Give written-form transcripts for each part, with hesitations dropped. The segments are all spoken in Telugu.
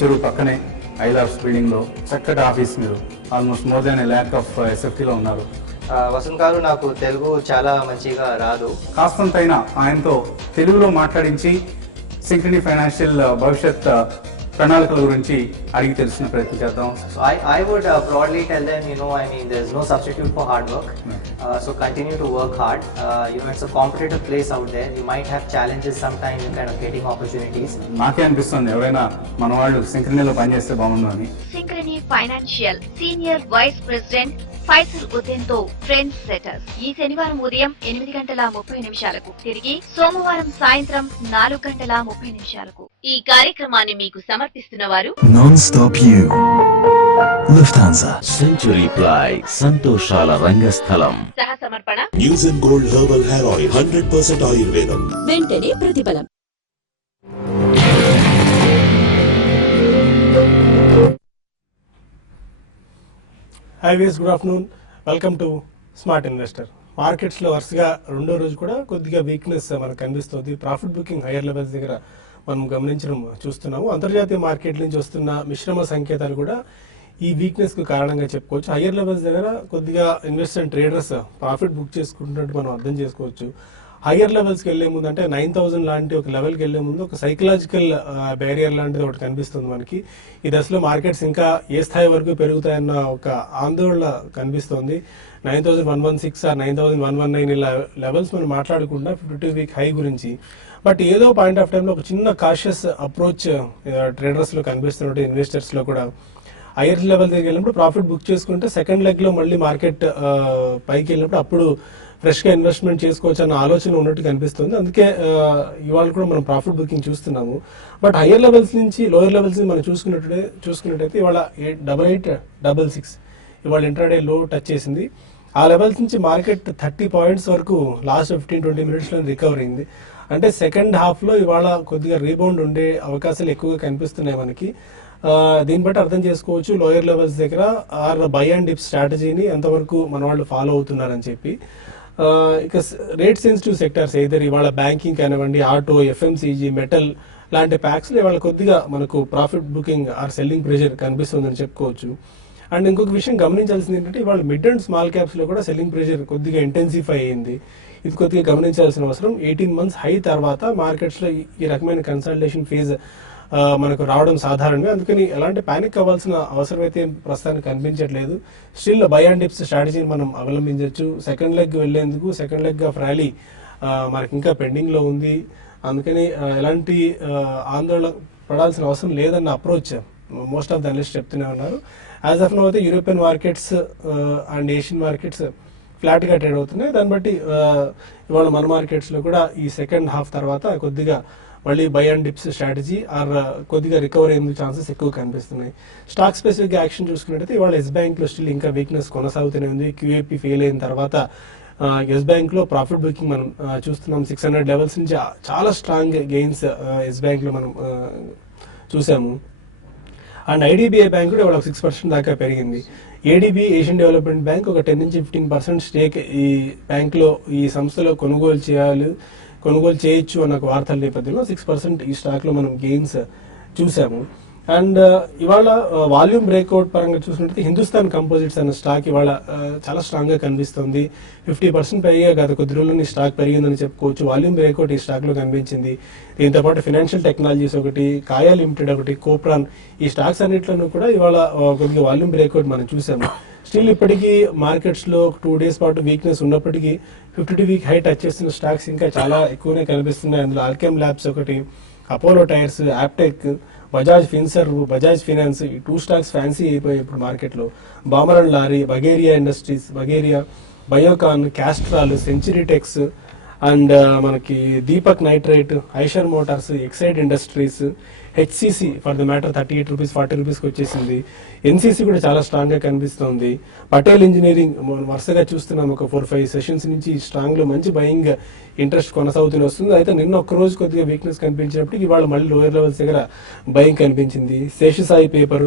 చెరువు పక్కనే ఐలాబ్స్ బిల్డింగ్ లో చక్కటి ఆఫీస్ మీరు almost more than lakh of ఎస్ఎఫ్టీలో ఉన్నారు. వసంత్ గారు, నాకు తెలుగు చాలా మంచిగా రాదు. కాస్తంతైనా ఆయనతో తెలుగులో మాట్లాడించి సింక్రనీ ఫైనాన్షియల్ భవిష్యత్ ప్రణాళికల గురించి అడిగి తెలుసుకునే ప్రయత్నం చేద్దాం. So I would broadly tell them, there's no substitute for hard work. So continue to work hard. It's a competitive place out there. You might have challenges sometimes in kind of getting opportunities. నాకే అనిపిస్తుంది ఎవరైనా మన వాళ్ళు సింక్రనీలో పనిచేస్తే బాగుండు అని. Synchrony Financial senior vice president Faisal Uddin తో ట్రెండ్ సెటర్స్ ఈ శనివారం ఉదయం 8:30 తిరిగి సోమవారం సాయంత్రం 4:30 ఈ కార్యక్రమాన్ని మీకు సమర్పిస్తున్న వారు నాన్ స్టాప్ యూ లుఫ్తాన్సా సెంచురీ ప్లై సంతోషాల రంగస్థలం సహ సమర్పణ news and gold herbal hair oil 100% ఆయుర్వేదం వెంటనే ప్రతిఫలం. హై వేస్, good afternoon. Welcome to Smart Investor. మార్కెట్స్లో వరుసగా రెండో రోజు కూడా కొద్దిగా వీక్నెస్ మనకు కనిపిస్తుంది. ప్రాఫిట్ బుకింగ్ హైయర్ లెవెల్స్ దగ్గర మనం గమనించడం చూస్తున్నాము. అంతర్జాతీయ మార్కెట్ నుంచి వస్తున్న మిశ్రమ సంకేతాలు కూడా ఈ వీక్నెస్కు కారణంగా చెప్పుకోవచ్చు. హైయర్ లెవెల్స్ దగ్గర కొద్దిగా investor and traders profit book చేసుకుంటున్నట్టు మనం అర్థం చేసుకోవచ్చు. హైయర్ లెవెల్స్కి వెళ్లే ముందు, అంటే 9,000 లాంటి ఒక లెవెల్కి వెళ్లే ముందు ఒక సైకలాజికల్ బ్యారియర్ లాంటిది ఒకటి కనిపిస్తుంది మనకి. ఈ దశలో మార్కెట్స్ ఇంకా ఏ స్థాయి వరకు పెరుగుతాయన్న ఒక ఆందోళన కనిపిస్తోంది. 9,116 ఆర్ 9,119 ఇలా లెవెల్స్ మనం మాట్లాడకుండా 52 వీక్ హై గురించి. బట్ ఏదో పాయింట్ ఆఫ్ టైంలో ఒక చిన్న కాషియస్ అప్రోచ్ ట్రేడర్స్లో కనిపిస్తున్నట్టు, ఇన్వెస్టర్స్లో కూడా. హైయర్ లెవెల్ దగ్గర వెళ్ళినప్పుడు ప్రాఫిట్ బుక్ చేసుకుంటే సెకండ్ లెగ్లో మళ్ళీ మార్కెట్ పైకి వెళ్ళినప్పుడు అప్పుడు ఫ్రెష్గా ఇన్వెస్ట్మెంట్ చేసుకోవచ్చు అన్న ఆలోచన ఉన్నట్టు కనిపిస్తుంది. అందుకే ఇవాళ కూడా మనం ప్రాఫిట్ బుకింగ్ చూస్తున్నాము. బట్ హైయర్ లెవెల్స్ నుంచి లోయర్ లెవెల్స్ మనం చూసుకున్నట్టయితే ఇవాళ 8866 ఇవాళ ఇంట్రాడే లో టచ్ చేసింది. ఆ లెవెల్స్ నుంచి మార్కెట్ 30 పాయింట్స్ వరకు లాస్ట్ 15-20 మినిట్స్లో రికవర్ అయింది. అంటే సెకండ్ హాఫ్లో ఇవాళ కొద్దిగా రీబౌండ్ ఉండే అవకాశాలు ఎక్కువగా కనిపిస్తున్నాయి మనకి. దీన్ని బట్టి అర్థం చేసుకోవచ్చు లోయర్ లెవెల్స్ దగ్గర ఆర్ బై అండ్ డిప్ స్ట్రాటజీని ఎంతవరకు మన వాళ్ళు ఫాలో అవుతున్నారని చెప్పి. ఇక రేట్ సెన్సిటివ్ సెక్టర్స్ ఏదైతే ఇవాళ బ్యాంకింగ్ కానివ్వండి, ఆటో, ఎఫ్ఎంసీజీ, మెటల్ లాంటి ప్యాక్స్లో ఇవాళ కొద్దిగా మనకు profit booking are selling pressure కనిపిస్తుందని చెప్పుకోవచ్చు. అండ్ ఇంకొక విషయం గమనించాల్సింది ఏంటంటే ఇవాళ మిడ్ అండ్ స్మాల్ క్యాప్స్లో కూడా సెల్లింగ్ ప్రెషర్ కొద్దిగా ఇంటెన్సిఫై అయింది. ఇది కొద్దిగా గమనించాల్సిన అవసరం. 18 months హై తర్వాత మార్కెట్స్లో ఈ రకమైన కన్సల్టేషన్ ఫేజ్ మనకు రావడం సాధారణంగా. అందుకని ఎలాంటి ప్యానిక్ అవ్వాల్సిన అవసరం అయితే ప్రస్తుతానికి కనిపించట్లేదు. స్టిల్ బై అండ్ డిప్స్ స్ట్రాటజీని మనం అవలంబించవచ్చు. సెకండ్ లెగ్ వెళ్లేందుకు సెకండ్ లెగ్ ఆఫ్ ర్యాలీ మనకి ఇంకా పెండింగ్లో ఉంది. అందుకని ఎలాంటి ఆందోళన పడాల్సిన అవసరం లేదన్న approach most of the analyst చెప్తూనే ఉన్నారు. యాజ్ ఆఫ్ నౌ అయితే European markets and Asian markets ఫ్లాట్గా ట్రేడ్ అవుతున్నాయి. దాన్ని బట్టి ఇవాళ మన మార్కెట్స్లో కూడా ఈ సెకండ్ హాఫ్ తర్వాత కొద్దిగా మళ్ళీ by and dips strategy are కొద్దిగా రికవర్ అయ్యేందుకు ఛాన్సెస్ ఎక్కువ కనిపిస్తున్నాయి. స్టాక్ స్పెసిఫిక్ యాక్షన్ చూసుకున్నట్టయితే ఇవాళ ఎస్ బ్యాంక్లో స్టిల్ ఇంకా వీక్నెస్ కొనసాగుతూనే ఉంది. క్యూఏపీ ఫెయిల్ అయిన తర్వాత ఎస్ బ్యాంక్లో ప్రాఫిట్ బుకింగ్ మనం చూస్తున్నాం. 600 లెవెల్స్ నుంచి చాలా స్ట్రాంగ్ గెయిన్స్ ఎస్ బ్యాంక్లో మనం చూసాము. అండ్ ఐడిబిఐ బ్యాంక్ కూడా ఇవాళ 6% దాకా పెరిగింది. ఏడిబి ఏషియన్ డెవలప్మెంట్ బ్యాంక్ ఒక 10-15% స్టేక్ ఈ బ్యాంక్లో ఈ సంస్థలో కొనుగోలు చేయొచ్చు అన్న వార్తల నేపథ్యంలో 6% ఈ స్టాక్లో మనం గెయిన్స్ చూసాము. అండ్ ఇవాళ వాల్యూమ్ బ్రేక్అవుట్ పరంగా చూసినట్లయితే హిందుస్థాన్ కంపోజిట్స్ అన్న స్టాక్ ఇవాళ చాలా స్ట్రాంగ్గా కనిపిస్తుంది. 50% పైగా గత కొద్ది రోజుల్లో ఈ స్టాక్ పెరిగిందని చెప్పుకోవచ్చు. వాల్యూమ్ బ్రేక్అవుట్ ఈ స్టాక్లో కనిపించింది. దీంతో పాటు ఫైనాన్షియల్ టెక్నాలజీస్ ఒకటి, కాయా లిమిటెడ్ ఒకటి, కోప్రాన్, ఈ స్టాక్స్ అన్నింటిలోనూ కూడా ఇవాళ కొద్దిగా వాల్యూమ్ బ్రేక్అవుట్ మనం చూసాము. స్టిల్ ఇప్పటికీ మార్కెట్స్లో 2 days పాటు వీక్నెస్ ఉన్నప్పటికీ 52 వీక్ హై టచ్ చేస్తున్న స్టాక్స్ ఇంకా చాలా ఎక్కువనే కనిపిస్తున్నాయి. అందులో ఆల్కెమ్ ల్యాబ్స్ ఒకటి, Apollo Tyres, Aptech, Bajaj Finserv, Bajaj Finance, ఈ 2 స్టాక్స్ ఫ్యాన్సీ అయిపోయాయి ఇప్పుడు మార్కెట్లో. బామర్ అండ్ లారీ, బగేరియా Industries, Biocon, Castrol, Century Tex and మనకి Deepak Nitrite, Eicher Motors, Exide Industries, HCC for the matter 38 rupees 40 రూపీస్కి వచ్చేసింది. ఎన్సిసి కూడా చాలా స్ట్రాంగ్గా కనిపిస్తుంది. పటేల్ ఇంజనీరింగ్ వరుసగా చూస్తున్నాం ఒక 4-5 సెషన్స్ నుంచి స్ట్రాంగ్లో మంచి బయింగ్ ఇంట్రెస్ట్ కొనసాగుతూనే వస్తుంది. అయితే నిన్న ఒక్కరోజు కొద్దిగా వీక్నెస్ కనిపించినప్పటికీ ఇవాళ మళ్ళీ లోయర్ లెవెల్స్ దగ్గర బయింగ్ కనిపించింది. శేషసాయి పేపర్,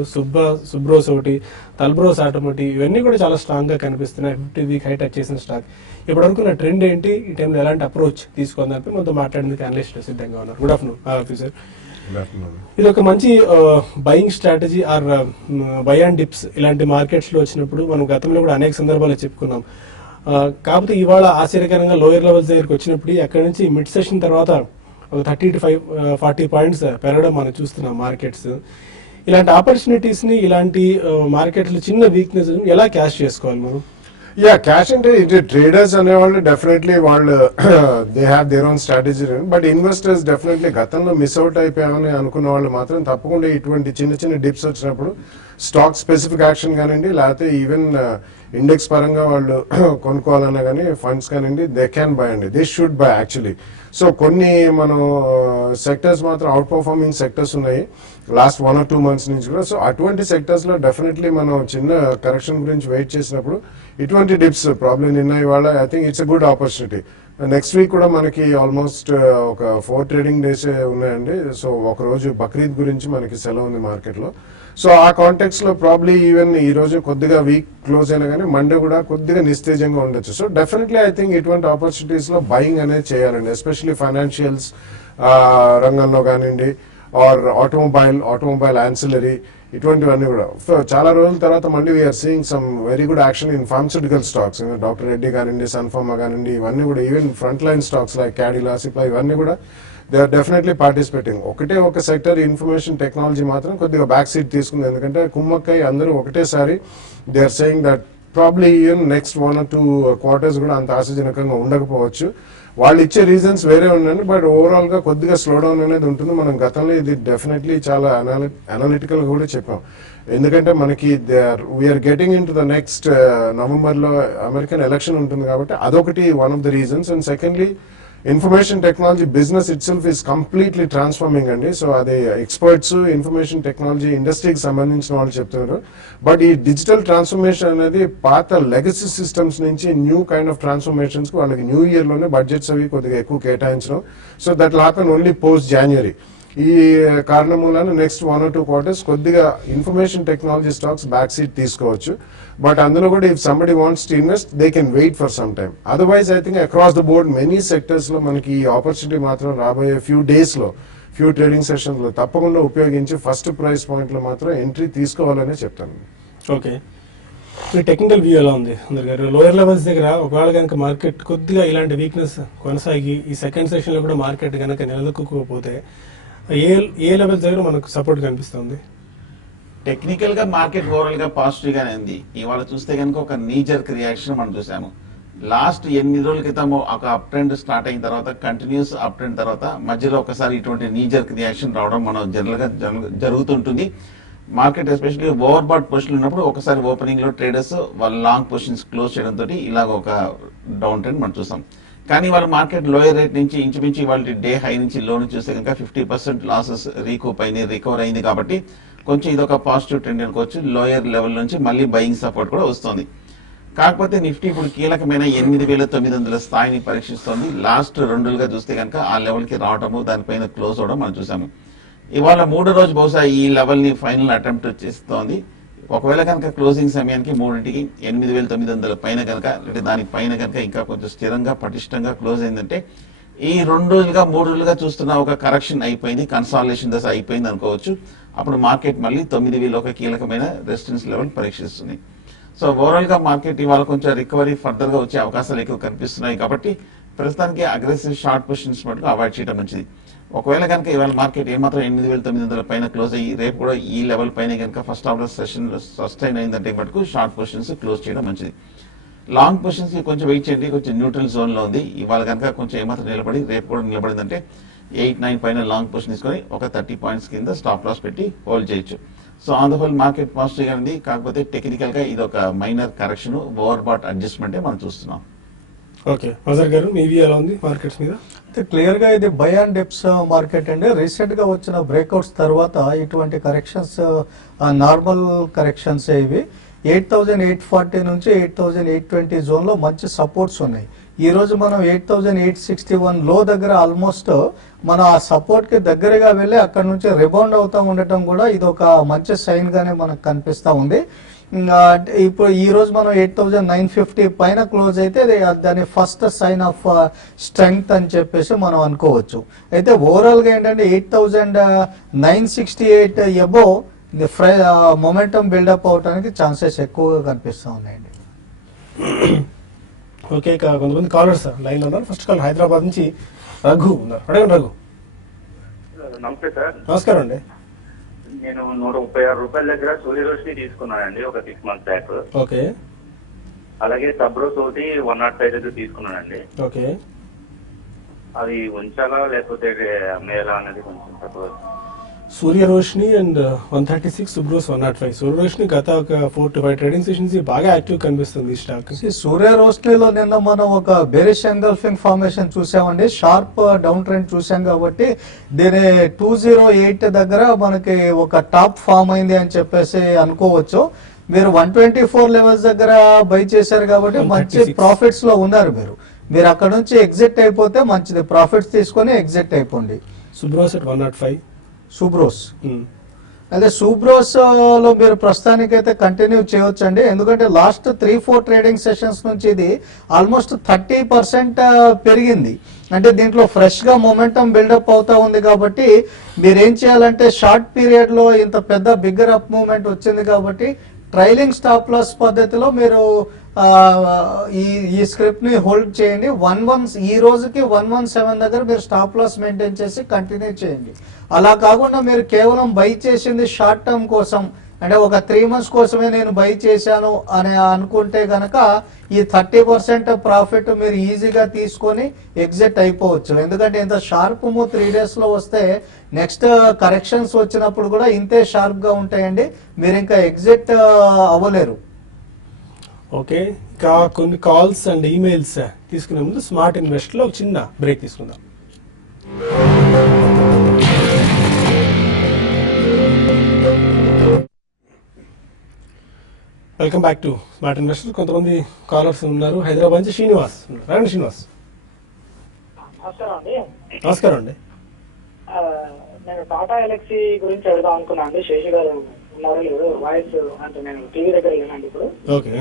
సుబ్రోస్ ఒకటి, తల్బ్రోస్ ఆటోమోటివ్, ఇవన్నీ కూడా చాలా స్ట్రాంగ్గా కనిపిస్తున్నాయి. 50 వీక్ హై టచ్ చేసిన స్టాక్. ఇప్పటివరకు నా ట్రెండ్ ఏంటి, ఈ టైంలో ఎలాంటి అప్రోచ్ తీసుకుందాం మనతో మాట్లాడేందుకు అనలిస్ట్ సిద్ధంగా ఉన్నారు. Good afternoon officer. ఇది ఒక మంచి buying strategy are by and dips ఇలాంటి మార్కెట్స్ లో వచ్చినప్పుడు మనం గతంలో కూడా అనేక సందర్భాల్లో చెప్పుకున్నాం. కాకపోతే ఇవాళ ఆశ్చర్యకరంగా లోయర్ లెవెల్స్ దగ్గరికి వచ్చినప్పుడు అక్కడ నుంచి మిడ్ సెషన్ తర్వాత ఒక 30 to 40 పాయింట్స్ పెరగడం మనం చూస్తున్నాం మార్కెట్స్. ఇలాంటి ఆపర్చునిటీస్ ని, ఇలాంటి మార్కెట్లు చిన్న వీక్నెస్ ఎలా క్యాష్ చేసుకోవాలి మనం? యా, క్యాష్ అంటే ఇది ట్రేడర్స్ అనేవాళ్ళు డెఫినెట్లీ వాళ్ళు they have their own strategy, but investors definitely గతంలో మిస్ అవుట్ అయిపోయామని అనుకున్న వాళ్ళు మాత్రం తప్పకుండా ఇటువంటి చిన్న చిన్న డిప్స్ వచ్చినప్పుడు స్టాక్ స్పెసిఫిక్ యాక్షన్ కానివ్వండి, లేకపోతే ఈవెన్ ఇండెక్స్ పరంగా వాళ్ళు కొనుక్కోవాలన్నా కానీ ఫండ్స్ కానివ్వండి, దే క్యాన్ బై అండి, they should buy actually. So కొన్ని మనం సెక్టర్స్ మాత్రం అవుట్ పర్ఫార్మింగ్ సెక్టర్స్ ఉన్నాయి లాస్ట్ 1 or 2 months నుంచి కూడా. సో అటువంటి సెక్టర్స్ లో డెఫినెట్లీ మనం చిన్న కరెక్షన్ గురించి వెయిట్ చేసినప్పుడు ఇటువంటి డిప్స్ ప్రాబ్లం నిన్న ఇవాళ I think it's a good opportunity. Next week కూడా మనకి ఆల్మోస్ట్ ఒక 4 ట్రేడింగ్ డేస్ ఉన్నాయండి. సో ఒక రోజు బక్రీద్ గురించి మనకి సెలవు ఉంది మార్కెట్ లో. సో ఆ కాంటెక్స్ లో ప్రాబ్లీ ఈవెన్ ఈ రోజు కొద్దిగా వీక్ క్లోజ్ అయినా కానీ మండే కూడా కొద్దిగా నిస్తేజంగా ఉండొచ్చు. సో డెఫినెట్లీ ఐ థింక్ ఇటువంటి ఆపర్చునిటీస్ లో బయింగ్ అనేది చేయాలండి, ఎస్పెషల్లీ ఫైనాన్షియల్స్ రంగంలో కానివ్వండి, ఆర్ ఆటోమొబైల్ యాన్సిలరీ, ఇటువంటివన్నీ కూడా. సో చాలా రోజుల తర్వాత మళ్ళీ we are seeing some very good action in pharmaceutical stocks, doctor Reddy కానివ్వండి, సన్ఫార్మా కానివ్వండి, ఇవన్నీ కూడా even front line stocks like Cadila, Cipla, ఇవన్నీ కూడా దే ఆర్ డెఫినెట్లీ పార్టిసిపేటింగ్. ఒకటే ఒక సెక్టర్ ఇన్ఫర్మేషన్ టెక్నాలజీ మాత్రం కొద్దిగా బ్యాక్ సీట్ తీసుకుంది, ఎందుకంటే కుమ్మక్కై అందరూ ఒకటేసారి they are saying that probably even next 1 or 2 quarters కూడా అంత ఆశాజనకంగా ఉండకపోవచ్చు. వాళ్ళు ఇచ్చే రీజన్స్ వేరే ఉండండి, బట్ ఓవరాల్ గా కొద్దిగా స్లో డౌన్ అనేది ఉంటుంది. మనం గతంలో ఇది డెఫినెట్లీ చాలా అనలిటికల్ కూడా చెప్పాం, ఎందుకంటే మనకి we are getting into the next November లో అమెరికన్ ఎలక్షన్ ఉంటుంది కాబట్టి అదొకటి one of the reasons. And secondly information technology business itself is completely transforming అండి. సో అది ఎక్స్పర్ట్స్ ఇన్ఫర్మేషన్ టెక్నాలజీ ఇండస్ట్రీకి సంబంధించిన వాళ్ళు చెప్తున్నారు. బట్ ఈ డిజిటల్ ట్రాన్స్ఫర్మేషన్ అనేది పాత లెగసీ సిస్టమ్స్ నుంచి న్యూ కైండ్ ఆఫ్ ట్రాన్స్ఫర్మేషన్స్ కు వాళ్ళకి న్యూ ఇయర్ లోనే బడ్జెట్స్ అవి కొద్దిగా ఎక్కువ కేటాయించడం. So that will happen only post January. ఈ కారణం వలన నెక్స్ట్ 1 or 2 quarters కొద్దిగా information technology stocks back seat తీసుకోవచ్చు. బట్ అందులో కూడా if somebody wants to invest they can wait for some time. Otherwise I think across the board many sectors లో మనకి ఈ ఆపర్చునిటీ మాత్రం రాబోయే ఫ్యూ డేస్ లో, ఫ్యూ ట్రేడింగ్ సెషన్స్ లో తప్పకుండా ఉపయోగించి ఫస్ట్ ప్రైస్ పాయింట్ లో మాత్రం ఎంట్రీ తీసుకోవాలని చెప్తాను. ఓకే, మీ టెక్నికల్ వ్యూ ఎలా ఉంది అందరి గారు? లోయర్ లెవెల్స్ దగ్గర ఒకవేళ కనుక మార్కెట్ కొద్దిగా ఇలాంటి వీక్నెస్ కొనసాగి ఈ సెకండ్ సెషన్ లో కూడా మార్కెట్ కనుక నిలదొక్కుపోతే ఏ లెవెల్స్ దగ్గర మనకు సపోర్ట్ కనిపిస్తుంది? టెక్నికల్ గా మార్కెట్ ఓవరాల్ గా పాజిటివ్ గానే ఉంది. ఇవాళ చూస్తే కనుక ఒక నీజర్క్ రియాక్షన్ మనం చూసాము. లాస్ట్ 8 రోజుల క్రితం ఒక అప్ ట్రెండ్ స్టార్ట్ అయిన తర్వాత కంటిన్యూస్ అప్ ట్రెండ్ తర్వాత మధ్యలో ఒకసారి ఇటువంటి నీజర్క్ రియాక్షన్ రావడం మనం జనరల్ గా జరుగుతుంటుంది. Market especially over bat position ఉన్నప్పుడు ఒకసారి ఓపెనింగ్ లో ట్రేడర్స్ వాళ్ళ లాంగ్ పొజిషన్స్ క్లోజ్ చేయడం తోటి ఇలాగ ఒక డౌన్ ట్రెండ్ మనం చూసాం. కానీ వాళ్ళ మార్కెట్ లోయర్ రేట్ నుంచి ఇంచుమించి వాళ్ళ డే హై నుంచి లో నుంచి చూస్తే కనుక 50% లాసెస్ రీకూప్ అయింది, రికవర్ అయింది. కాబట్టి కొంచెం ఇదొక పాజిటివ్ ట్రెండ్ అనుకోవచ్చు. లోయర్ లెవెల్ నుంచి మళ్ళీ బయింగ్ సపోర్ట్ కూడా వస్తుంది. కాకపోతే నిఫ్టీ ఇప్పుడు కీలకమైన 8,900 స్థాయిని పరీక్షిస్తోంది. లాస్ట్ 2 రోజులుగా చూస్తే కనుక ఆ లెవెల్ కి రావడము, దానిపైన క్లోజ్ అవడం మనం చూసాము. ఇవాళ 3వ రోజు బహుశా ఈ లెవెల్ ని ఫైనల్ అటెంప్ట్ చేస్తోంది. ఒకవేళ కనుక క్లోజింగ్ సమయానికి 3ంటికి 8,900 పైన కనుక, అంటే దానికి పైన కనుక ఇంకా కొంచెం స్థిరంగా పటిష్టంగా క్లోజ్ అయిందంటే ఈ 2 రోజులుగా 3 రోజులుగా చూస్తున్న ఒక కరెక్షన్ అయిపోయింది, కన్సాలిడేషన్ దశ అయిపోయింది అనుకోవచ్చు. అప్పుడు మార్కెట్ మళ్ళీ 9,000 ఒక కీలకమైన రెసిస్టెన్స్ లెవెల్ పరీక్షిస్తుంది. సో ఓవరాల్ గా మార్కెట్ ఇవాళ కొంచెం రికవరీ ఫర్దర్ గా వచ్చే అవకాశాలు ఎక్కువ కనిపిస్తున్నాయి. కాబట్టి ప్రస్తుతానికి అగ్రెసివ్ షార్ట్ పొజిషన్స్ మటుకు అవాయిడ్ చేయడం మంచిది. ఒకవేళ కనుక ఇవాళ మార్కెట్ ఏమాత్రం 8,900 పైన క్లోజ్ అయ్యి రేపు కూడా ఈ లెవెల్ పైన కనుక ఫస్ట్ ఆఫ్ సెషన్ సస్టైన్ అయిందంటే మటుకు షార్ట్ పొజిషన్స్ క్లోజ్ చేయడం మంచిది. లాంగ్ పొజిషన్స్ కి కొంచెం వెయిట్ చేయండి, కొంచెం న్యూట్రల్ జోన్ లో ఉంది. ఇవాళ కనుక కొంచెం ఏమాత్రం నిలబడి రేపు కూడా నిలబడిందంటే 8-9 పైన లాంగ్ పొజిషన్ తీసుకొని ఒక 30 పాయింట్స్ కింద స్టాప్ లాస్ పెట్టి హోల్డ్ చేయొచ్చు. So on the whole market positive గా ఉంది. కాకపోతే టెక్నికల్ గా ఇది ఒక minor correction, over bought adjustment మనం చూస్తున్నాం. ఓకే, మజర్ గారు మీ వ్యూ ఎలా ఉంది మార్కెట్స్ మీద? క్లియర్ గా ఇది బై అండ్ డిప్స్ మార్కెట్ అండి. రీసెంట్ గా వచ్చిన బ్రేక్అవుట్స్ తర్వాత ఇటువంటి కరెక్షన్స్ నార్మల్ కరెక్షన్స్ ఇవి 8,840 నుంచి 8,820 జోన్ లో మంచి సపోర్ట్స్ ఉన్నాయి. ఈ రోజు మనం 8,861 లో దగ్గర ఆల్మోస్ట్ మనం ఆ సపోర్ట్ కి దగ్గరగా వెళ్ళి అక్కడ నుంచి రిబౌండ్ అవుతా ఉండటం కూడా ఇది ఒక మంచి సైన్ గానే మనకు కనిపిస్తా ఉంది. ఇప్పుడు ఈ రోజు మనం 8,950 పైన క్లోజ్ అయితే దాని ఫస్ట్ సైన్ ఆఫ్ స్ట్రెంగ్త్ అని చెప్పేసి మనం అనుకోవచ్చు. అయితే ఓవరాల్ గా ఏంటంటే 8,968 అబోవ్ మొమెంటం బిల్డప్ అవడానికి ఛాన్సెస్ ఎక్కువగా కనిపిస్తూ ఉన్నాయండి. ఓకే, ఇక కొంతమంది కాలర్స్ లైన్ ఉన్నారు. ఫస్ట్ కాల్ హైదరాబాద్ నుంచి రఘు ఉన్నారు. అడగండి రఘు. నమస్తే సార్. నమస్కారం అండి. నేను 136 రూపాయల దగ్గర సూర్యరోషిని తీసుకున్నానండి ఒక 6 months బ్యాక్. ఓకే. అలాగే సబ్రోస్ ఒకటి 105 దగ్గర తీసుకున్నానండి. ఓకే. అది ఉంచాలా లేకపోతే అమ్మేయాలా అనేది కొంచెం తక్కువ. సూర్య రోషిని అండ్ 136, సుబ్రోస్ 105. సూర్య రోషిని గత ఒక 4 to 5 ట్రేడింగ్ సెషన్స్ బాగా యాక్టివ్ కనిపిస్తుంది ఈ స్టాక్. సూర్య రోషినిలో నిన్న మనం ఒక బేరిష్ ఎంగల్ఫింగ్ ఫార్మేషన్ చూసామండి, షార్ప్ డౌన్ ట్రెండ్ చూసాం కాబట్టి దీని 208 దగ్గర మనకి ఒక టాప్ ఫామ్ అయింది అని చెప్పేసి అనుకోవచ్చు. మీరు 124 లెవెల్స్ దగ్గర బై చేశారు కాబట్టి మంచి ప్రాఫిట్స్ లో ఉన్నారు. మీరు అక్కడ నుంచి ఎగ్జిట్ అయిపోతే మంచిది, ప్రాఫిట్స్ తీసుకొని ఎగ్జిట్ అయిపోండి. సుబ్రోస్ at 105. సూబ్రోస్ అదే సూబ్రోస్ లో మీరు ప్రస్తుతానికైతే కంటిన్యూ చేయొచ్చు అండి, ఎందుకంటే లాస్ట్ 3-4 ట్రేడింగ్ సెషన్స్ నుంచి ఇది ఆల్మోస్ట్ 30% పెరిగింది. అంటే దీంట్లో ఫ్రెష్ గా మొమెంటం బిల్డప్ అవుతా ఉంది కాబట్టి మీరేం చేయాలంటే షార్ట్ పీరియడ్ లో ఇంత పెద్ద బిగ్గర్ అప్ మూవ్మెంట్ వచ్చింది కాబట్టి ట్రైలింగ్ స్టాప్ లాస్ పద్ధతిలో మీరు ఈ స్క్రిప్ట్ ని హోల్డ్ చేయండి. ఈ రోజుకి 117 దగ్గర మీరు స్టాప్ లాస్ మెయింటైన్ చేసి కంటిన్యూ చేయండి. అలా కాకుండా మీరు కేవలం బై చేసింది షార్ట్ టర్మ్ కోసం, అంటే ఒక 3 months కోసమే నేను బై చేశాను అని అనుకుంటే గనక ఈ 30% ప్రాఫిట్ మీరు ఈజీగా తీసుకొని ఎగ్జిట్ అయిపోవచ్చు. ఎందుకంటే ఇంత షార్ప్ మూవ్ 3 days లో వస్తే నెక్స్ట్ కరెక్షన్స్ వచ్చినప్పుడు కూడా ఇంతే షార్ప్ గా ఉంటాయండి, మీరు ఇంకా ఎగ్జిట్ అవ్వలేరు. ఓకే, ఇంకా కొన్ని కాల్స్ అండ్ ఈమెయిల్స్ తీసుకునే ముందు స్మార్ట్ ఇన్వెస్ట్ లో ఒక చిన్న బ్రేక్ తీసుకుందాం. Welcome back to Smart investor. కొంతమంది కాలర్స్ ఉన్నారు. హైదరాబాద్ నుంచి శ్రీనివాస్. రండి శ్రీనివాస్. నమస్కారం అండి. నేను టాటా ఎలక్సీ గురించి అడుగుదాం అనుకున్నా అండి. శేషి గారు ఉన్నారు లేదు, వాయిస్ అంటే నేను టీవీ దగ్గర లేనండి ఇప్పుడు. ఓకే,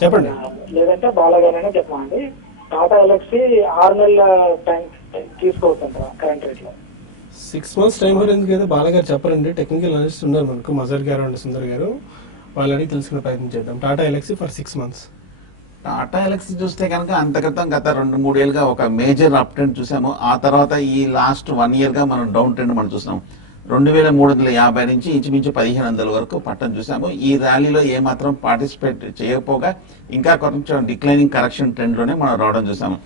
చెప్పండి. లేదంటే బాలాగానే చెప్పమండి. టాటా ఎలక్సీ 6 నెలల టైం తీసుకోవచ్చు కరెంట్ రేట్ లో. 6 months టైం ఎందుకు అయితే బాలగారు చెప్పరండి. టెక్నికల్ అనలిస్ట్ ఉన్నారు మనకు, మజర్ గారు అండ్ సుందర్ గారు. వాళ్ళని తెలుసుకునే ప్రయత్నం చేద్దాం. Tata ఎలక్సీ for 6 months. టాటా ఎలక్సీ చూస్తే కనుక అంతక్రితం గత 2-3 ఏళ్ళుగా ఒక మేజర్ అప్ ట్రెండ్ చూసాము. ఆ తర్వాత ఈ లాస్ట్ 1 year గా మనం డౌన్ ట్రెండ్ మనం చూసాం. 2350 నుంచి ఇంచుమించు 1500 వరకు పట్టం చూసాము. ఈ ర్యాలీలో ఏమాత్రం పార్టిసిపేట్ చేయకపోగా ఇంకా కొంచెం డిక్లైనింగ్ కరెక్షన్ ట్రెండ్ లోనే మనం రావడం చూసాము.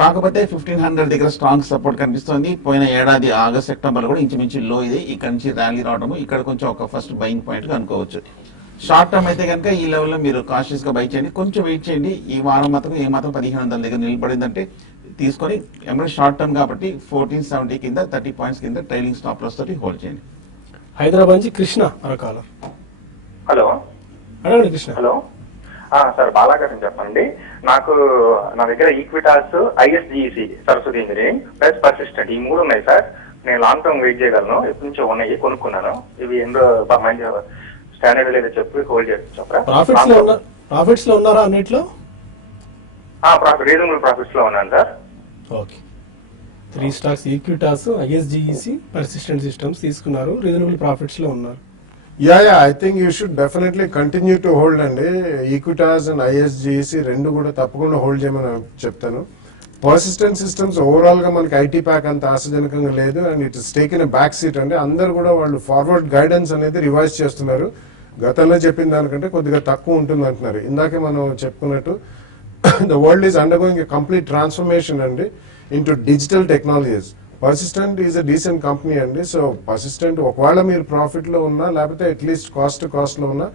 కాకపోతే 1500 దగ్గర స్ట్రాంగ్ సపోర్ట్ కనిపిస్తోంది. పోయిన ఏడాది ఆగస్ట్ సెప్టెంబర్ కూడా ఇంచుమించు లో ఇది. ఇక్కడ నుంచి ర్యాలీ రావడము ఇక్కడ కొంచెం ఒక ఫస్ట్ బయింగ్ పాయింట్ గా అనుకోవచ్చు. షార్ట్ టర్మ్ అయితే కనుక ఈ లెవెల్లో మీరు కాషియస్ గా బై చేయండి, కొంచెం వెయిట్ చేయండి. ఈ వారం మాత్రం ఏమాత్రం 1500 దగ్గర నిలబడిందంటే తీసుకొని ఎమరీ షార్ట్ టర్మ్ కాబట్టి 1470 కింద 30 points కింద ట్రైలింగ్ స్టాప్ లాస్ తోటి హోల్డ్ చేయండి. హైదరాబాద్ నుంచి కృష్ణ కాలర్. హలో. అడగండి కృష్ణ. హలో సార్, బాలాగారు చెప్పండి. నాకు నా దగ్గర Equitas, ISGEC, Saraswati engineering plus Persistent ఈ 3 ఉన్నాయి సార్. నేను లాంగ్ టర్మ్ వెయిట్ చేయగలను. ఎప్పటి నుంచో ఉన్నాయి, కొనుక్కున్నాను. ఇవి ఎంతో మంచి స్టాండర్డ్ లేదో చెప్పి హోల్డ్ చేసి చెప్పరా. ప్రాఫిట్స్ లో ఉన్నారా అన్నిట్లో? రీజనబుల్ ప్రాఫిట్స్ లో ఉన్నాను sir. Okay, 3 stocks Equitas, ISGEC, Persistent Systems తీసుకున్నారు, రీజనబుల్ ప్రాఫిట్స్ లో ఉన్నారు. I think you should definitely continue to hold అండి. ఈక్విటాస్ అండ్ ఐఎస్జిఈసి రెండు కూడా తప్పకుండా హోల్డ్ చేయమని చెప్తాను. పర్సిస్టెంట్ సిస్టమ్స్ ఓవరాల్ గా మనకి ఐటీ ప్యాక్ అంత ఆశాజనకంగా లేదు and it is taken back seat అండి. అందరు కూడా వాళ్ళు ఫార్వర్డ్ గైడెన్స్ అనేది రివైజ్ చేస్తున్నారు. గతంలో చెప్పిన దానికంటే కొద్దిగా తక్కువ ఉంటుంది అంటున్నారు. ఇందాకే మనం చెప్పుకున్నట్టు the world is undergoing a complete transformation and into digital technologies. Persistent is a decent company and so Persistent ఒకవేళ మీరు ప్రాఫిట్ లో ఉన్నా లేకపోతే అట్లీస్ట్ కాస్ట్ లో ఉన్నా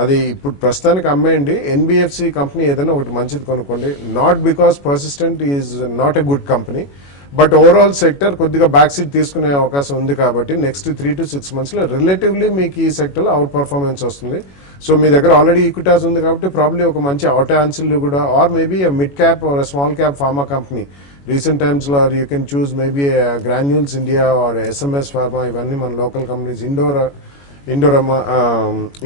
అది ఇప్పుడు ప్రస్తుతానికి అమ్మేయండి. ఎన్బిఎఫ్సి కంపెనీ ఏదైనా ఒకటి మంచిది కొనుక్కోండి. Not because persistent is not a good company, but overall sector కొద్దిగా బ్యాక్ సీట్ తీసుకునే అవకాశం ఉంది కాబట్టి నెక్స్ట్ 3 to 6 months లో రిలేటివ్లీ మీకు ఈ సెక్టర్ లో అవుట్ పర్ఫార్మెన్స్ వస్తుంది. సో మీ దగ్గర ఆల్రెడీ ఈక్విటాస్ ఉంది కాబట్టి ప్రాబ్లీ ఒక మంచి అవుట్ ఆన్సిల్ కూడా or maybe mid cap or small cap pharma company recent times లో you can choose maybe Granules India or SMS Pharma. ఇవన్నీ మన local companies. Indore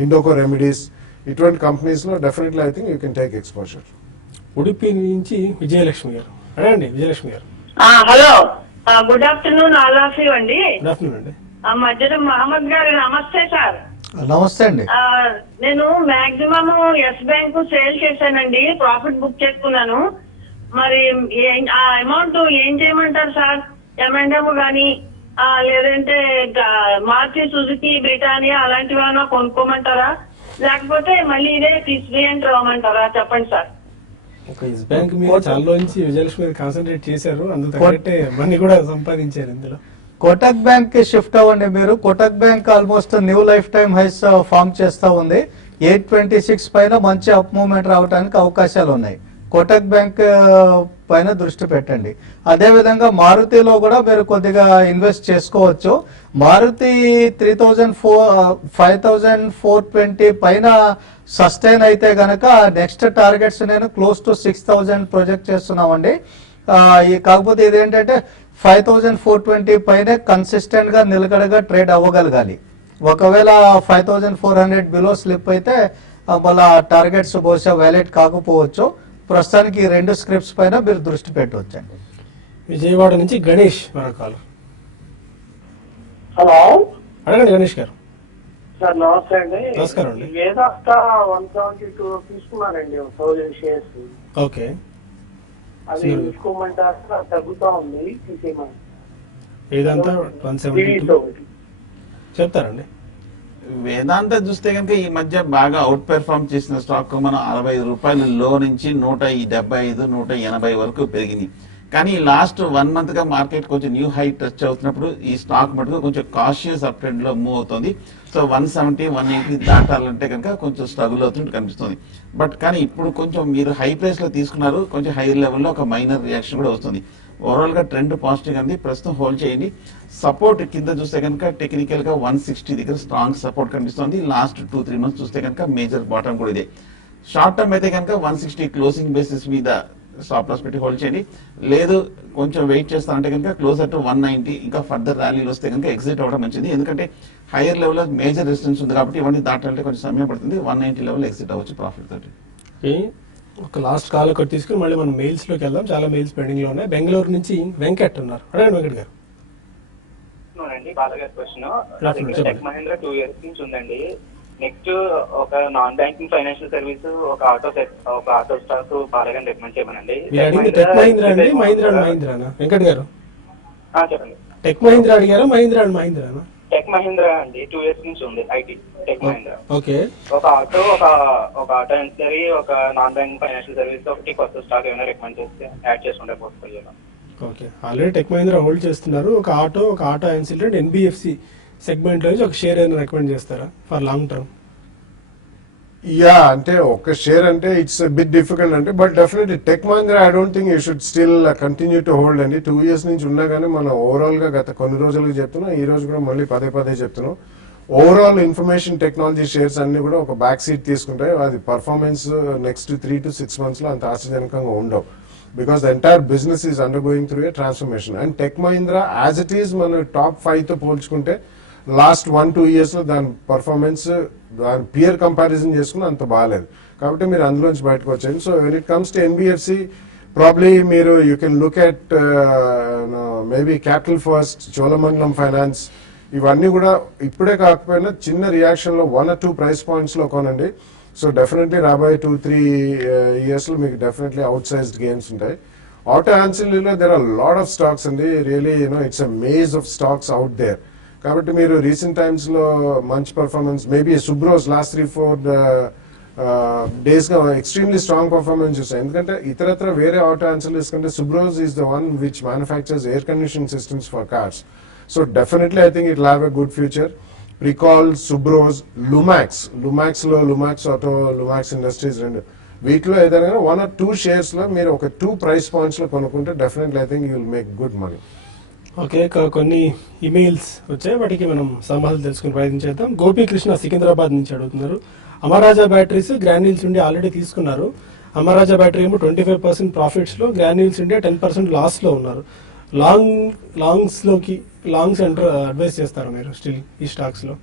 Indoco Remedies, ఇటువంటి కంపెనీస్లో definitely I think you can take exposure. Udupi నుంచి విజయలక్ష్మి గారు అడగండి. విజయలక్ష్మి గారు hello, good afternoon all of you అండి. గుడ్ ఆఫ్టర్నూన్ అండి. మధ్యలో మహమ్మద్ గారు నమస్తే సార్. నమస్తే అండి. నేను మాక్సిమం ఎస్ బ్యాంక్ సేల్ చేశానండి, ప్రాఫిట్ బుక్ చేసుకున్నాను. మరి ఆ అమౌంట్ ఏం చేయమంటారు సార్? M&M గానీ లేదంటే మారుతి సుజుకి బ్రిటానియా అలాంటివి ఏమైనా కొనుక్కోమంటారా, లేకపోతే మళ్ళీ ఇదే తీసుకుని రావమంటారా? చెప్పండి సార్. ఒక ఎస్ బ్యాంక్ మీద చాలా నుంచి విజయలక్ష్మి మీద కాన్సన్ట్రేట్ చేశారు, అందుకు తగ్గట్టే మనీ కూడా సంపాదించారు ఇందులో. కోటక్ బ్యాంక్ కి షిఫ్ట్ అవ్వండి మీరు. Kotak bank almost new lifetime highs form చేస్తా ఉంది. 826 పైన మంచి అప్ మూవ్మెంట్ రావడానికి అవకాశాలు ఉన్నాయి. కోటక్ బ్యాంక్ పైన దృష్టి పెట్టండి. అదే విధంగా మారుతిలో కూడా మీరు కొద్దిగా ఇన్వెస్ట్ చేసుకోవచ్చు. మారుతి 5420 పైన సస్టైన్ అయితే గనక నెక్స్ట్ టార్గెట్స్ నేను క్లోజ్ టు 6000 ప్రొజెక్ట్ చేస్తున్నామండి. కాకపోతే ఇదేంటంటే 5420 పైనే కన్సిస్టెంట్ గా నిలకడగా ట్రేడ్ అవ్వగలగాలి. ఒకవేళ 5400 బిలో స్లిప్ అయితే మళ్ళా టార్గెట్స్ బహుశా వ్యాలిడ్ కాకపోవచ్చు. ప్రస్తుతానికి ఈ 2 స్క్రిప్ట్స్ పైన మీరు దృష్టి పెట్టవచ్చండి. విజయవాడ నుంచి గణేష్ మరొకరు. హలో, అడగండి గణేష్ గారు. సార్ నమస్తే అండి. నమస్కారం అండి. వేదాంత 172 తీసుకున్నారండి 1000 షేర్స్. ఓకే, అది తీసుకోమంటారా? తగ్గుతా ఉంది, తీసేయమని. వేదాంత 172 చెప్తారండి. వేదాంత చూస్తే కనుక ఈ మధ్య బాగా అవుట్ పెర్ఫార్మ్ చేసిన స్టాక్ మనం 65 రూపాయల లో నుంచి 175, 180 వరకు పెరిగింది. కానీ లాస్ట్ 1 మంత్ గా మార్కెట్ కొంచెం న్యూ హై టచ్ అవుతున్నప్పుడు ఈ స్టాక్ మటుకు కొంచెం కాషియస్ అప్ ట్రెండ్ లో మూవ్ అవుతుంది. సో 170, 180 దాటాలంటే కనుక కొంచెం స్ట్రగుల్ అవుతున్నట్టు కనిపిస్తుంది. బట్ కానీ ఇప్పుడు కొంచెం మీరు హై ప్రైస్ లో తీసుకున్నారు, కొంచెం హై లెవెల్లో ఒక మైనర్ రియాక్షన్ కూడా వస్తుంది. ఓవరాల్ గా ట్రెండ్ పాజిటివ్ ఉంది. ప్రస్తుతం హోల్డ్ చేయండి. సపోర్ట్ కింద చూస్తే కనుక టెక్నికల్ గా 160 దగ్గర స్ట్రాంగ్ సపోర్ట్ కనిపిస్తుంది. లాస్ట్ 2-3 మంత్స్ చూస్తే కనుక మేజర్ బాటం కూడా ఇదే. షార్ట్ టర్మ్ అయితే కనుక 160 క్లోజింగ్ బేసిస్ మీద స్టాప్ లాస్ పెట్టి హోల్డ్ చేయండి. లేదు కొంచెం వెయిట్ చేస్తానంటే కనుక క్లోజర్ టు 190 ఇంకా ఫర్దర్ ర్యాలీలు వస్తే కనుక ఎగ్జిట్ అవ్వడం మంచిది. ఎందుకంటే హైయర్ లెవెల్ లో మేజర్ రెసిస్టెన్స్ ఉంది కాబట్టి ఇవన్నీ దాటాలంటే కొంచెం సమయం పడుతుంది. 190 లెవెల్ ఎగ్జిట్ అవ్వచ్చు ప్రాఫిట్ తోటి. ఒక లాస్ట్ కాల్ ఒకటి తీసుకుని మళ్ళీ మనం మెయిల్స్ లోకి వెళ్దాం. చాలా మెయిల్స్ పెండింగ్ లో ఉన్నాయి. బెంగళూరు నుంచి వెంకట్ ఉన్నారు. అడగండి వెంకట్ గారు. బాలగారి క్వశ్చన్. టెక్ మహీంద్రా 2 years నుంచి ఉందండి. నెక్స్ట్ ఒక నాన్ బ్యాంకింగ్ ఫైనాన్షియల్ సర్వీస్, ఒక ఆటో స్టాక్ బాలగారిని రికమెండ్ చేయమనండి. టెక్ మహీంద్రా అండి, మహీంద్రానా? వెంకట్ గారు చెప్పండి. టెక్ మహీంద్రా అడిగారా, మహీంద్రానా? టెక్ మహీంద్రా అండి, 2 years నుంచి ఉంది ఐటీ టెక్ మహీంద్రా. ఓకే, ఒక ఆటో ఎన్సరీ, ఒక నాన్ బ్యాంకింగ్ ఫైనాన్షియల్ సర్వీస్, ఒకటి కొత్త స్టాక్ ఏమైనా రికమెండ్ చేస్తే యాడ్ చేసుకుంటే పోర్ట్ఫోలియోలో. Okay, already tech Mahindra hold చేస్తున్నారు. ఒక ఆటో ఎన్సిల్ NBFC సెగ్మెంట్ లో ఒక షేర్ అయినా రికమెండ్ చేస్తారా ఫర్ లాంగ్ టర్మ్? యా, అంటే ఒక షేర్ అంటే ఇట్స్ బిట్ డిఫికల్ట్ అంటే, but definitely tech Mahindra I don't think you should still continue to hold అండి. 2 years నుంచి ఉన్నా కానీ మనం ఓవరాల్ గా గత కొన్ని రోజులుగా చెప్తున్నాం, ఈ రోజు కూడా మళ్ళీ పదే చెప్తున్నాం. ఓవరాల్ ఇన్ఫర్మేషన్ టెక్నాలజీ షేర్స్ అన్ని కూడా ఒక బ్యాక్ సీట్ తీసుకుంటాయి. అది పర్ఫార్మెన్స్ నెక్స్ట్ 3 to 6 months లో అంత ఆశాజనకంగా ఉండవు. Because the entire business is under going through a transformation. And tech Mahindra as it is మన టాప్ 5 తో పోల్చుకుంటే లాస్ట్ 1-2 years లో దాని పర్ఫార్మెన్స్ దాని పియర్ కంపారిజన్ చేసుకుని అంత బాగాలేదు. కాబట్టి మీరు అందులోంచి బయటకు వచ్చేయండి. So when it comes to NBFC probably మీరు you can look at maybe capital first, Cholamandalam finance, ఇవన్నీ కూడా ఇప్పుడే కాకపోయినా చిన్న రియాక్షన్ లో 1 or 2 price points లో కొనండి. సో డెఫినెట్లీ రాబోయే 2-3 years లో మీకు డెఫినెట్లీ అవుట్ సైజ్డ్ గెయిన్స్ ఉంటాయి. ఆటో యాన్సిలరీలో there are lot of stocks అండి. Really it's a maze of stocks out there. కాబట్టి మీరు రీసెంట్ టైమ్స్ లో మంచి performance, maybe Subros last 3-4 days గా ఎక్స్ట్రీమ్లీ స్ట్రాంగ్ పర్ఫార్మెన్స్ చూసాయి. ఎందుకంటే ఇతరత్ర వేరే ఆటో యాన్సిలరీస్ కంటే Subros is the one which manufactures air conditioning systems for cars. So definitely I think it will have a good future. Pricol, Subros, Lumax auto, Lumax industries, రెండు వీటిలో ఏదైనా 1 or 2 shares లో మీరు ఒక 2 price points లో కొనుక్కుంటే definitely I think you will make good money. Okay, కొన్ని ఇమెయిల్స్ వచ్చాయి, వాటికి మనం సమాధానం తెలుసుకుని ప్రయత్నం చేద్దాం. గోపీకృష్ణ సికింద్రాబాద్ నుంచి అడుగుతున్నారు. Amara Raja batteries granules India already తీసుకున్నారు. అమరాజా బ్యాటరీ ఏమో 25% ప్రాఫిట్స్ లో, గ్రాన్యూల్స్ ఇండియా 10% లాస్ లో ఉన్నారు. లాంగ్స్ అడ్వైస్ చేస్తారు మీరు స్టిల్ ఈ స్టాక్స్ లో?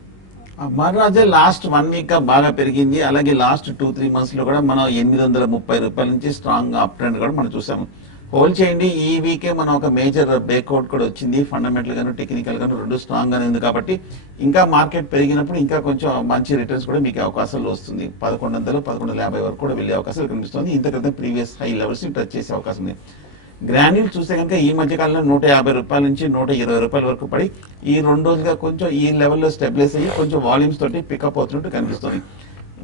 మహారాజా లాస్ట్ 1 వీక్ బాగా పెరిగింది. అలాగే లాస్ట్ 2-3 మంత్స్ లో కూడా మనం 830 రూపాయల నుంచి స్ట్రాంగ్ అప్ ట్రెండ్ కూడా మనం చూసాము. హోల్డ్ చేయండి. ఈ వీకే మనం ఒక మేజర్ బ్రేక్అవుట్ కూడా వచ్చింది. ఫండమెంటల్ గాను టెక్నికల్ గాను రెండు స్ట్రాంగ్ గానే ఉంది కాబట్టి ఇంకా మార్కెట్ పెరిగినప్పుడు ఇంకా కొంచెం మంచి రిటర్న్స్ కూడా మీకు అవకాశాలు వస్తుంది. 1100-1150 వరకు కూడా వెళ్ళే అవకాశాలు కనిపిస్తుంది. ఇంతకంటే ప్రీవియస్ హై లెవెల్స్ టచ్ చేసే అవకాశం ఉంది. గ్రాన్యూల్ చూస్తే కనుక ఈ మధ్య కాలంలో 150 రూపాయల నుంచి 120 రూపాయల వరకు పడి ఈ 2 రోజులుగా కొంచెం ఈ లెవెల్లో స్టెబిలైజ్ అయ్యి కొంచెం వాల్యూమ్స్ తోటి పికప్ అవుతున్నట్టు కనిపిస్తుంది.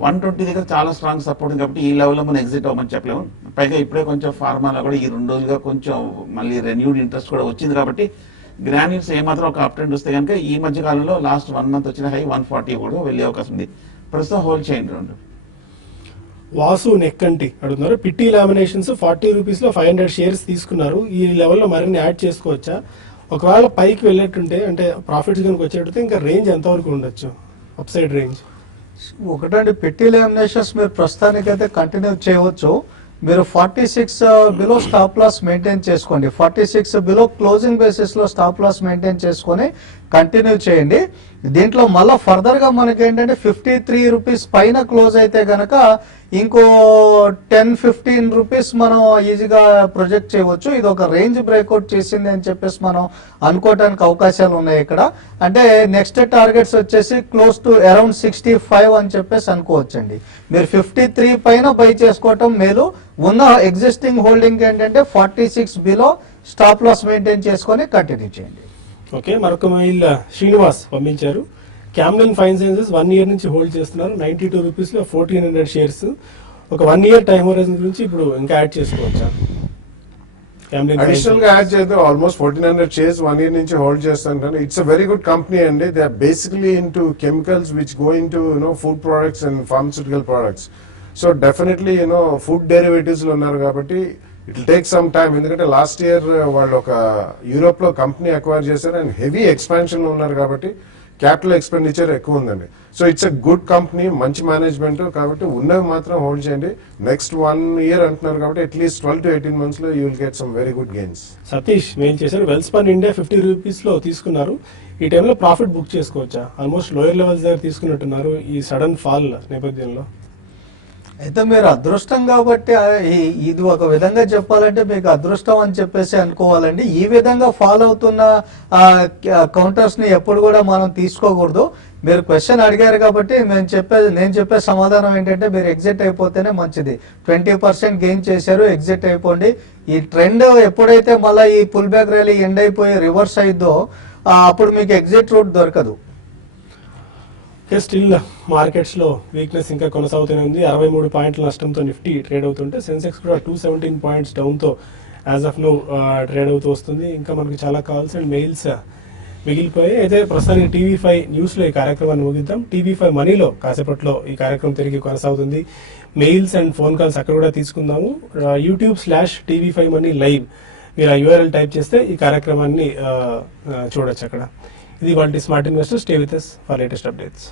120 దగ్గర చాలా స్ట్రాంగ్ సపోర్ట్ కాబట్టి ఈ లెవెల్లో మనం ఎగ్జిట్ అవ్వమని చెప్పలేము. పైగా ఇప్పుడే కొంచెం ఫార్మాలో కూడా ఈ 2 రోజులుగా కొంచెం మళ్ళీ రెన్యూడ్ ఇంట్రెస్ట్ కూడా వచ్చింది కాబట్టి గ్రాన్యూల్స్ ఏమాత్రం ఒక అప్ ట్రెండ్ వస్తే కనుక ఈ మధ్య కాలంలో లాస్ట్ 1 మంత్ వచ్చిన హై 140 కూడా వెళ్ళే అవకాశం ఉంది. ప్రస్తుతం హోల్డ్ చేయండి. 2 వాసు నెక్కంటి అడుగుతున్నారు, పిట్టి లామినేషన్స్ 40 రూపీస్ లో 500 షేర్స్ తీసుకున్నారు. ఈ లెవెల్లో మరిన్ని యాడ్ చేసుకోవచ్చా? ఒకవేళ పైకి వెళ్ళేట్టుంటే అంటే ప్రాఫిట్స్ కనుక వచ్చేటట్టు ఇంకా రేంజ్ ఎంతవరకు ఉండొచ్చు? అప్ సైడ్ రేంజ్ ఒకటండి, పెట్టి లామినేషన్స్ మీరు ప్రస్తుతానికైతే కంటిన్యూ చేయవచ్చు. మీరు 46 బిలో స్టాప్ లాస్ మెయింటైన్ చేసుకోండి. 46 బిలో క్లోజింగ్ బేసిస్ లో స్టాప్ లాస్ మెయింటైన్ చేసుకొని కంటిన్యూ చేయండి. దీంట్లో మళ్ళీ ఫర్దర్ గా మనకి ఏంటంటే 53 రూపీస్ పైన క్లోజ్ అయితే గనక ఇంకో 10-15 రూపీస్ మనం ఈజీగా ప్రొజెక్ట్ చేయవచ్చు. ఇది ఒక రేంజ్ బ్రేక్అవుట్ చేసింది అని చెప్పేసి మనం అనుకోవడానికి అవకాశాలు ఉన్నాయి ఇక్కడ. అంటే నెక్స్ట్ టార్గెట్స్ వచ్చేసి క్లోజ్ టు అరౌండ్ 65 అని చెప్పేసి అనుకోవచ్చండి. మీరు 53 పైన బై చేసుకోవటం మేలు. ఉన్న ఎగ్జిస్టింగ్ హోల్డింగ్ ఏంటంటే 46 బిలో స్టాప్ లాస్ మెయింటైన్ చేసుకొని కంటిన్యూ చేయండి. ఓకే, మరొక మెయిల్ శ్రీనివాస్ పంపించారు. క్యామ్లిన్ ఫైన్ సైన్సెస్ 1 ఇయర్ నుంచి హోల్డ్ చేస్తున్నారు. 92 రూపీస్ లో 1400 షేర్స్. ఒక 1 ఇయర్ టైం హోరైజన్ గురించి ఇప్పుడు ఇంకా యాడ్ చేసుకోవచ్చా? అడిషనల్ గా యాడ్ చేస్తే ఆల్మోస్ట్ 1400 షేర్స్ 1 ఇయర్ నుంచి హోల్డ్ చేస్తాను. కానీ it's a very good company అండి. They are basically into chemicals which go into food products and pharmaceutical products. So definitely food derivatives లో ఉన్నారు కాబట్టి it will take some time. ఎందుకంటే లాస్ట్ ఇయర్ వాళ్ళు ఒక యూరోప్ లో కంపెనీ అక్వైర్ చేశారు అండ్ హెవీ ఎక్స్పాన్షన్ లో ఉన్నారు కాబట్టి క్యాపిటల్ ఎక్స్పెండిచర్ ఎక్కువ ఉందండి. So it's a good company, మంచి మేనేజ్మెంట్ కాబట్టి ఉన్నవి మాత్రం హోల్డ్ చేయండి. నెక్స్ట్ 1 ఇయర్ అంటున్నారు కాబట్టి అట్లీస్ట్ 12 to 18 months లో you will get some very good gains. Satish mail చేశారు. వెల్స్పన్ ఇండియా 50 రూపీస్ లో తీసుకున్నారు. ఈ టైంలో ప్రాఫిట్ బుక్ చేసుకోవచ్చా? ఆల్మోస్ట్ లోయర్ లెవెల్స్ దగ్గర తీసుకున్నట్టున్నారు ఈ సడన్ ఫాల్ నేపథ్యంలో. అయితే మీరు అదృష్టం కాబట్టి ఇది ఒక విధంగా చెప్పాలంటే మీకు అదృష్టం అని చెప్పేసి అనుకోవాలండి. ఈ విధంగా ఫాలో అవుతున్న కౌంటర్స్ ని ఎప్పుడు కూడా మనం తీసుకోకూడదు. మీరు క్వశ్చన్ అడిగారు కాబట్టి నేను చెప్పే సమాధానం ఏంటంటే మీరు ఎగ్జిట్ అయిపోతేనే మంచిది. 20% గెయిన్ చేశారు, ఎగ్జిట్ అయిపోండి. ఈ ట్రెండ్ ఎప్పుడైతే మళ్ళీ ఈ పుల్ బ్యాక్ ర్యాలీ ఎండ్ అయిపోయి రివర్స్ అయిద్దో అప్పుడు మీకు ఎగ్జిట్ రూట్ దొరకదు. స్టిల్ మార్కెట్స్ లో వీక్నెస్ ఇంకా కొనసాగుతూనే ఉంది. 63 పాయింట్ల నష్టంతో నిఫ్టీ ట్రేడ్ అవుతుంటే సెన్సెక్స్ కూడా 217 పాయింట్స్ డౌన్ తో యాజ్ ఆఫ్ నౌ ట్రేడ్ అవుతూ వస్తుంది. ఇంకా మనకి చాలా కాల్స్ అండ్ మెయిల్స్ మిగిలిపోయాయి. అయితే ప్రస్తుతానికి TV5 న్యూస్ లో ఈ కార్యక్రమాన్ని ముగిద్దాం. TV5 మనీలో కాసేపట్లో ఈ కార్యక్రమం తిరిగి కొనసాగుతుంది. మెయిల్స్ అండ్ ఫోన్ కాల్స్ అక్కడ కూడా తీసుకుందాము. YouTube/TV5 Money లైవ్ మీరు ఆ URL టైప్ చేస్తే ఈ కార్యక్రమాన్ని చూడొచ్చు అక్కడ. ఇది వాళ్ళ smart investor. Stay with us for latest updates.